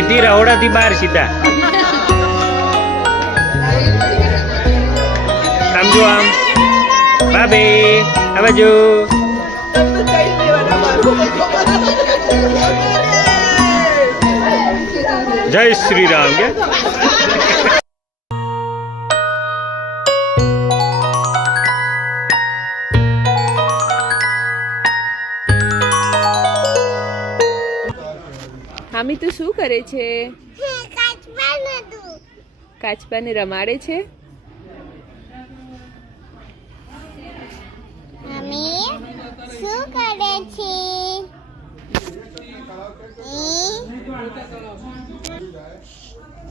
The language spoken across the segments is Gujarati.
ઈથી રહોડા થી બહાર સીધા આમ જો આમ બાબે આ બાજુ જય શ્રી રામ કે હામી તું શું કરે છે? કાચબાને રમાડે છે. હામી શું કરે છે?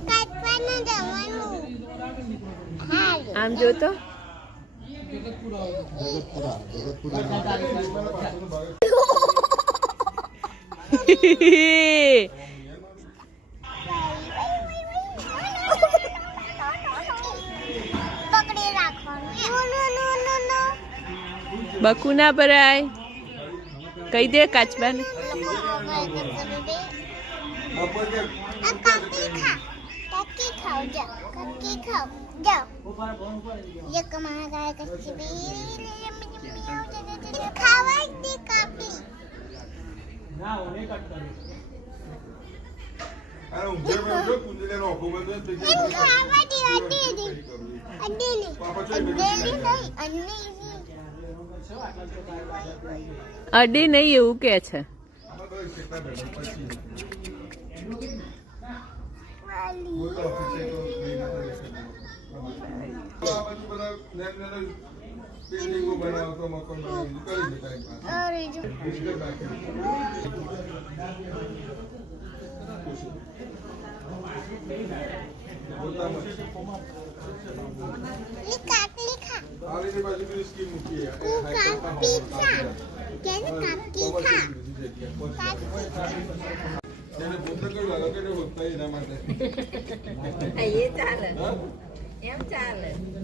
કાચબાને રમાડવું. આમ જો તો પકડી રાખવાનું. બકુ ના ભરાય. કહી દે કાચબાને. કાકી ખાઓ જાઓ. કાકી ખાઓ જાઓ. એક મારા કચી ખાવા દે કાપી. અડે નહીં એવું કે છે.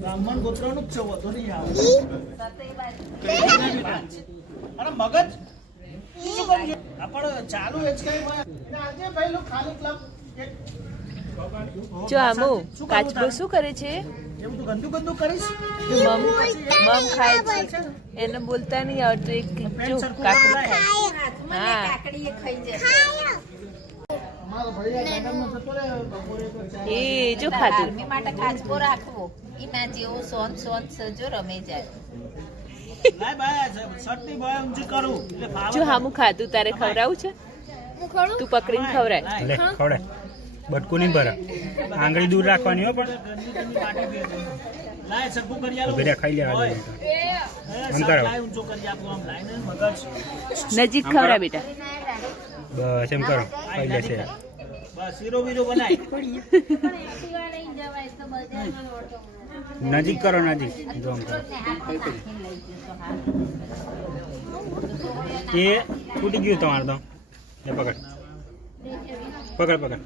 બ્રાહ્મણ ગોત્રનું જ છે વધુ નહીં આવે. અરે મગજ આપણે ચાલુ એ છે આજે પહેલું ખાલી ક્લબ જો આમો કાચબો શું કરે છે? એવું તું ગંદુ ગંદુ કરીશ. મમ ખાય છે એને બોલતા નહીં આવડતું. એક જો કાકડી ખાય. હા અમારો ભાઈ ગાર્ડનમાં જતો રહે બપોરે તો ચા એ જો ખાધું. આર્મી માટે કાચબો રાખવો એના જેવો સોન સજો રમે જાય. લાય બાય શર્ટની બાય ઊંચી કરું એટલે ફાવે. જો હામું ખાધું તારે ખવડાવું છે? તું પકડીને ખવડાય. લે ખવડે બટકું નહીં ભરા આંગળી દૂર રાખવાની હો પણ લાય સરખું કરી આલો. ઉભી રહે, ખાઈ લેવા દે. અંતર લાય ઊંચો કરી આપો આમ લાઈને મગજ નજીક ખવડા બેટા. બસ એમ કરો ખાઈ લેશે. બસ હીરો બીરો બનાય. નજીક કરો નજીક જો આમ કરો. એ તૂટી ગયું તમારે તો એ પકડ પકડ પકડ